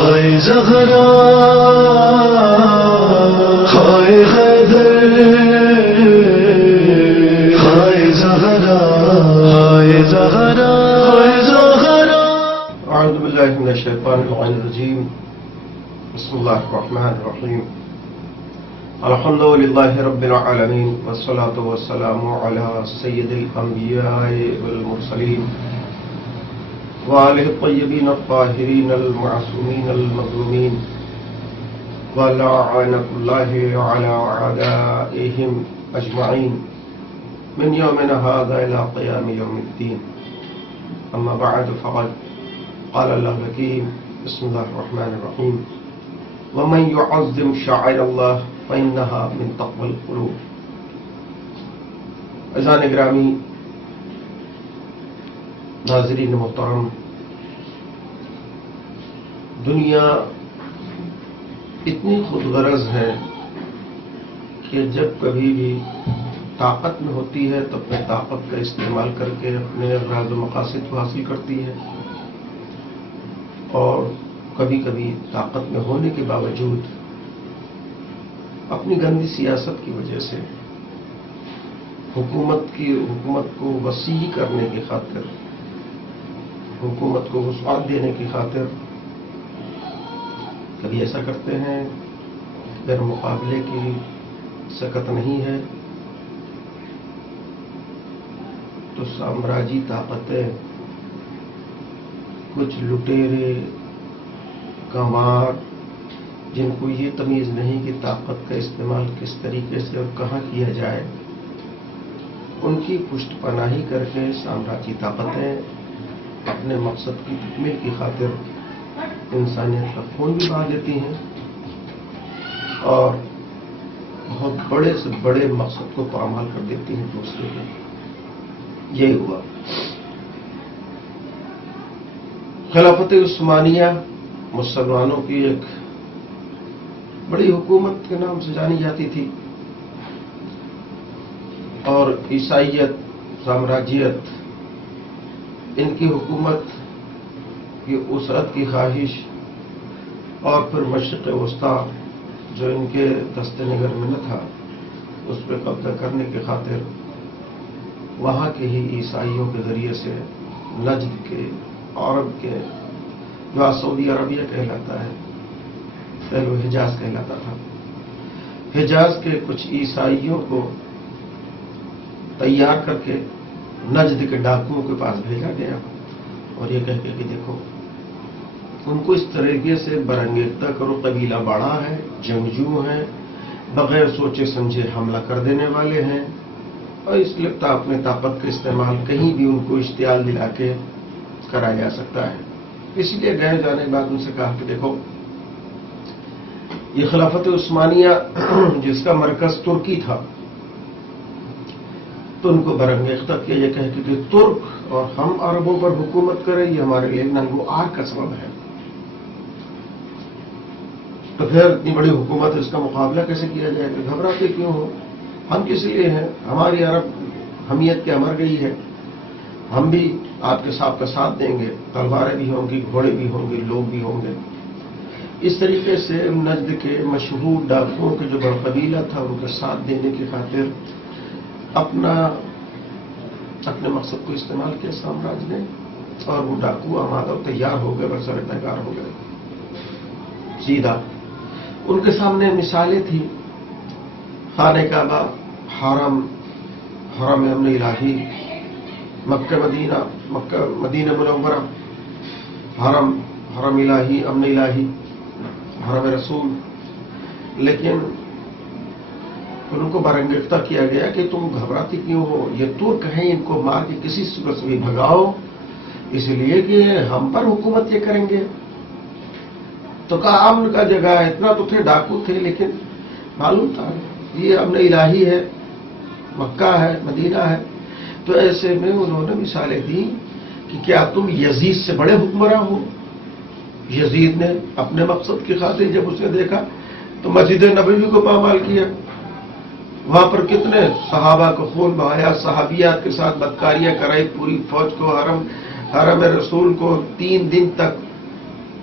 ہائے زہرا ہائے حیدر ہائے زہرا ہائے زہرا ہائے زہرا. اعوذ باللہ من الشیطان الرجیم. بسم اللہ الرحمن الرحیم. الحمد للہ رب العالمین والصلاة والسلام علی سید الانبیاء والمرسلین وآلہ الطیبین الطاہرین المعصومین المظلومین ولعنۃ اللہ علی اعدائہم اجمعین من یومنا ھذا الی قیام یوم الدین. اما بعد فقد قال اللہ الحکیم. بسم اللہ الرحمن الرحیم. ومن يعظم شعائر اللہ فإنها من تقوى القلوب. عزیزان گرامی، ناظرین محترم، دنیا اتنی خود غرض ہے کہ جب کبھی بھی طاقت میں ہوتی ہے تو اپنے طاقت کا استعمال کر کے اپنے اغراض و مقاصد کو حاصل کرتی ہے، اور کبھی کبھی طاقت میں ہونے کے باوجود اپنی گندی سیاست کی وجہ سے حکومت کو وسیع کرنے کی خاطر، حکومت کو وسعت دینے کی خاطر کبھی ایسا کرتے ہیں اگر مقابلے کی سکت نہیں ہے تو سامراجی طاقتیں، کچھ لٹیرے گنوار جن کو یہ تمیز نہیں کہ طاقت کا استعمال کس طریقے سے اور کہاں کیا جائے، ان کی پشت پناہی کر کے سامراجی طاقتیں اپنے مقصد کی تکمیل کی خاطر انسانیت کا خون بھی بہا دیتی ہیں اور بہت بڑے سے بڑے مقصد کو پامال کر دیتی ہیں دوسرے کے. یہی ہوا. خلافت عثمانیہ مسلمانوں کی ایک بڑی حکومت کے نام سے جانی جاتی تھی، اور عیسائیت، سامراجیت، ان کی حکومت کی وسعت کی خواہش اور پھر مشرق وسطیٰ جو ان کے دست نگر میں نہ تھا اس پہ قبضہ کرنے کی خاطر وہاں کے ہی عیسائیوں کے ذریعے سے نجد کے، عرب کے، جو آج سعودی عربیہ کہلاتا ہے، پہلے حجاز کہلاتا تھا، حجاز کے کچھ عیسائیوں کو تیار کر کے نجد کے ڈاکوؤں کے پاس بھیجا گیا، اور یہ کہہ کے کہ دیکھو ان کو اس طریقے سے برانگیختہ کرو، قبیلہ بڑا ہے، جنگجو ہیں، بغیر سوچے سمجھے حملہ کر دینے والے ہیں، اور اس لیے اپنے طاقت کا استعمال کہیں بھی ان کو اشتعال دلا کے کرا جا سکتا ہے. اس لیے گئے جانے کے بعد ان سے کہا کہ دیکھو یہ خلافت عثمانیہ جس کا مرکز ترکی تھا، تو ان کو برانگیختہ کیا، یہ کہہ کہ ترک اور ہم عربوں پر حکومت کریں یہ ہمارے لیے ننگ و آر کا سبب ہے. تو پھر اتنی بڑی حکومت اس کا مقابلہ کیسے کیا جائے گا؟ گھبراتے کیوں ہو؟ ہم کس لیے ہیں؟ ہماری عرب حمیت کیا مر گئی ہے؟ ہم بھی آپ کے ساتھ دیں گے، تلواریں بھی ہوں گی، گھوڑے بھی ہوں گے، لوگ بھی ہوں گے. اس طریقے سے نجد کے مشہور ڈاکوؤں کے جو بڑا قبیلہ تھا ان کے ساتھ دینے کی خاطر اپنے مقصد کو استعمال کیا سامراج نے، اور وہ ڈاکو آمادہ تیار ہو گئے، برسر تیار ہو گئے. سیدھا ان کے سامنے مثالیں تھیں، خانہ کعبہ، حرم امن الہی، مکہ مدینہ منورہ، حرم الہی، امن الہی، حرم رسول. لیکن ان کو برانگیختہ کیا گیا کہ تم گھبراتی کیوں ہو؟ یہ ترک ہیں، ان کو مار کے کسی صورت سے بھی بھگاؤ، اس لیے کہ ہم پر حکومت یہ کریں گے. تو کہا امن کا جگہ ہے، اتنا تو تھے، ڈاکو تھے، لیکن معلوم تھا یہ امن الہی ہے، مکہ ہے، مدینہ ہے. تو ایسے میں انہوں نے مثالیں دی کہ کیا تم یزید سے بڑے حکمراں ہو؟ یزید نے اپنے مقصد کی خاطر جب اس نے دیکھا تو مسجد نبوی کو پامال کیا، وہاں پر کتنے صحابہ کو خون بہایا، صحابیات کے ساتھ بدکاریاں کرائی، پوری فوج کو، حرم رسول کو 3 دن تک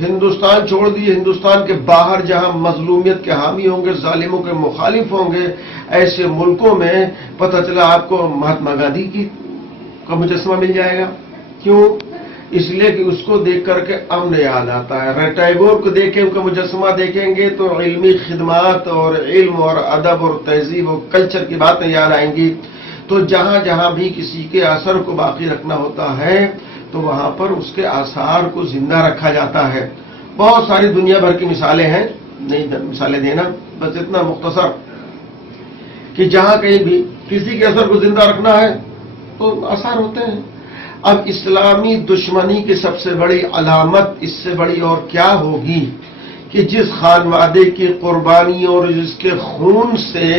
ہندوستان چھوڑ دیے، ہندوستان کے باہر جہاں مظلومیت کے حامی ہوں گے، ظالموں کے مخالف ہوں گے، ایسے ملکوں میں پتہ چلا آپ کو مہاتما گاندھی کا مجسمہ مل جائے گا۔ کیوں؟ اس لیے کہ اس کو دیکھ کر کے امن یاد آتا ہے۔ ٹیگور کو دیکھیں، ان کا مجسمہ دیکھیں گے تو علمی خدمات اور علم اور ادب اور تہذیب اور کلچر کی باتیں یاد آئیں گی۔ تو جہاں جہاں بھی کسی کے اثر کو باقی رکھنا ہوتا ہے تو وہاں پر اس کے آثار کو زندہ رکھا جاتا ہے۔ بہت ساری دنیا بھر کی مثالیں ہیں، نہیں مثالیں دینا، بس اتنا مختصر کہ جہاں کہیں بھی کسی کے اثر کو زندہ رکھنا ہے تو آثار ہوتے ہیں۔ اب اسلامی دشمنی کی سب سے بڑی علامت اس سے بڑی اور کیا ہوگی کہ جس خانوادے کی قربانی اور جس کے خون سے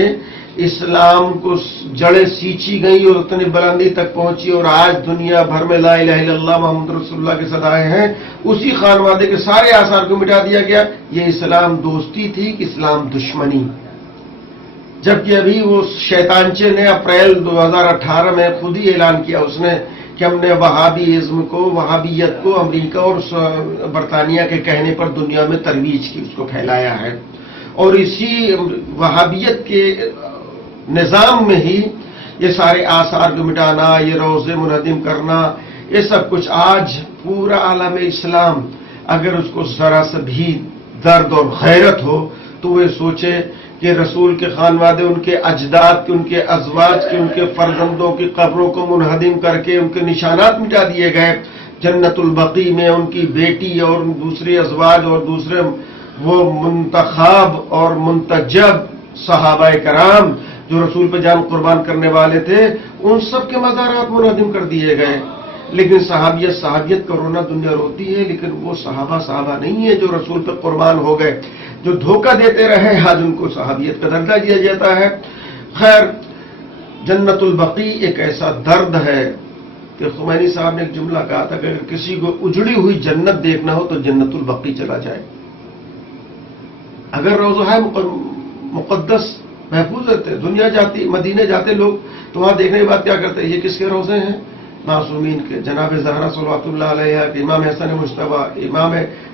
اسلام کو جڑیں سینچی گئی اور اتنی بلندی تک پہنچی اور آج دنیا بھر میں لا الہ الا اللہ محمد رسول اللہ کے صدائے ہیں، اسی خانوادے کے سارے آثار کو مٹا دیا گیا۔ یہ اسلام دوستی تھی کہ اسلام دشمنی؟ جبکہ ابھی وہ شیطانچے نے اپریل 2018 میں خود ہی اعلان کیا اس نے کہ ہم نے وہابیت کو امریکہ اور برطانیہ کے کہنے پر دنیا میں ترویج کی، اس کو پھیلایا ہے، اور اسی وہابیت کے نظام میں ہی یہ سارے آثار کو مٹانا، یہ روزے منہدم کرنا، یہ سب کچھ آج پورا عالم اسلام اگر اس کو ذرا سے بھی درد اور غیرت ہو تو وہ سوچے کہ رسول کے خانوادے، ان کے اجداد کے، ان کے ازواج کے، ان کے فرزندوں کی قبروں کو منہدم کر کے ان کے نشانات مٹا دیے گئے، جنت البقیع میں ان کی بیٹی اور دوسرے ازواج اور دوسرے وہ منتخب اور منتجب صحابہ کرام جو رسول پہ جان قربان کرنے والے تھے، ان سب کے مزارات منہدم کر دیے گئے۔ لیکن صحابیت کا رونا دنیا روتی ہے، لیکن وہ صحابہ نہیں ہے جو رسول پہ قربان ہو گئے، جو دھوکہ دیتے رہے، آج ان کو صحابیت کا درجہ دیا جاتا ہے۔ خیر، جنت البقیع ایک ایسا درد ہے کہ خمینی صاحب نے ایک جملہ کہا تھا کہ اگر کسی کو اجڑی ہوئی جنت دیکھنا ہو تو جنت البقیع چلا جائے۔ اگر روضہ مقدس محفوظ رہتے، دنیا جاتی، مدینے جاتے لوگ تو وہاں دیکھنے کے بعد کیا کرتے ہیں؟ یہ کس کے روضے ہیں؟ معصومین کے، جناب زہرا صلوات اللہ علیہ کے، امام حسن مجتبی، امام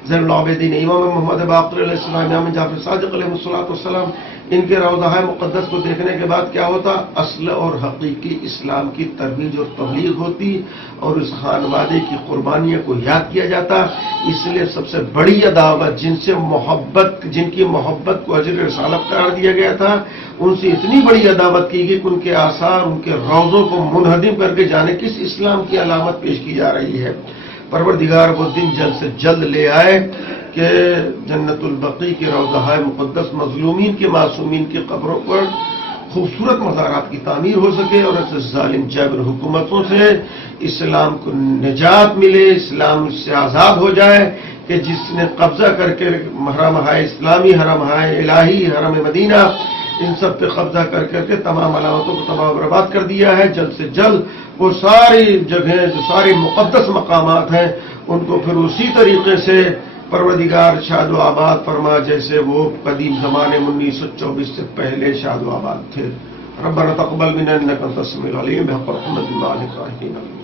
زین العابدین، امام محمد باقر علیہ السلام، امام جعفر صادق علیہ السلام، ان کے روضہ مقدس کو دیکھنے کے بعد کیا ہوتا؟ اصل اور حقیقی اسلام کی ترویج اور تبلیغ ہوتی اور اس خانوادے کی قربانیوں کو یاد کیا جاتا۔ اس لیے سب سے بڑی عداوت جن کی محبت کو اجر رسالت قرار دیا گیا تھا، ان سے اتنی بڑی عداوت کی گئی کہ ان کے آثار، ان کے روضوں کو منہدم کر کے جانے کس اسلام کی علامت پیش کی جا رہی ہے۔ پروردگار وہ دن جلد سے جلد لے آئے کہ جنت البقیع کے روضہ مقدس مظلومین کے، معصومین کی قبروں پر خوبصورت مزارات کی تعمیر ہو سکے اور ایسے ظالم جابر حکومتوں سے اسلام کو نجات ملے، اسلام سے آزاد ہو جائے کہ جس نے قبضہ کر کے حرم اسلامی، حرم الہی، حرم مدینہ، ان سب پہ قبضہ کر کے تمام علامتوں کو تباہ و برباد کر دیا ہے۔ جلد سے جلد وہ ساری جگہیں، جو سارے مقدس مقامات ہیں، ان کو پھر اسی طریقے سے پروردگار شاد و آباد فرما جیسے وہ قدیم زمانے 1924 سے پہلے شاد و آباد تھے۔ ربنا تقبل منا انك انت السميع العليم بحق محمد وعلى اله وصحبه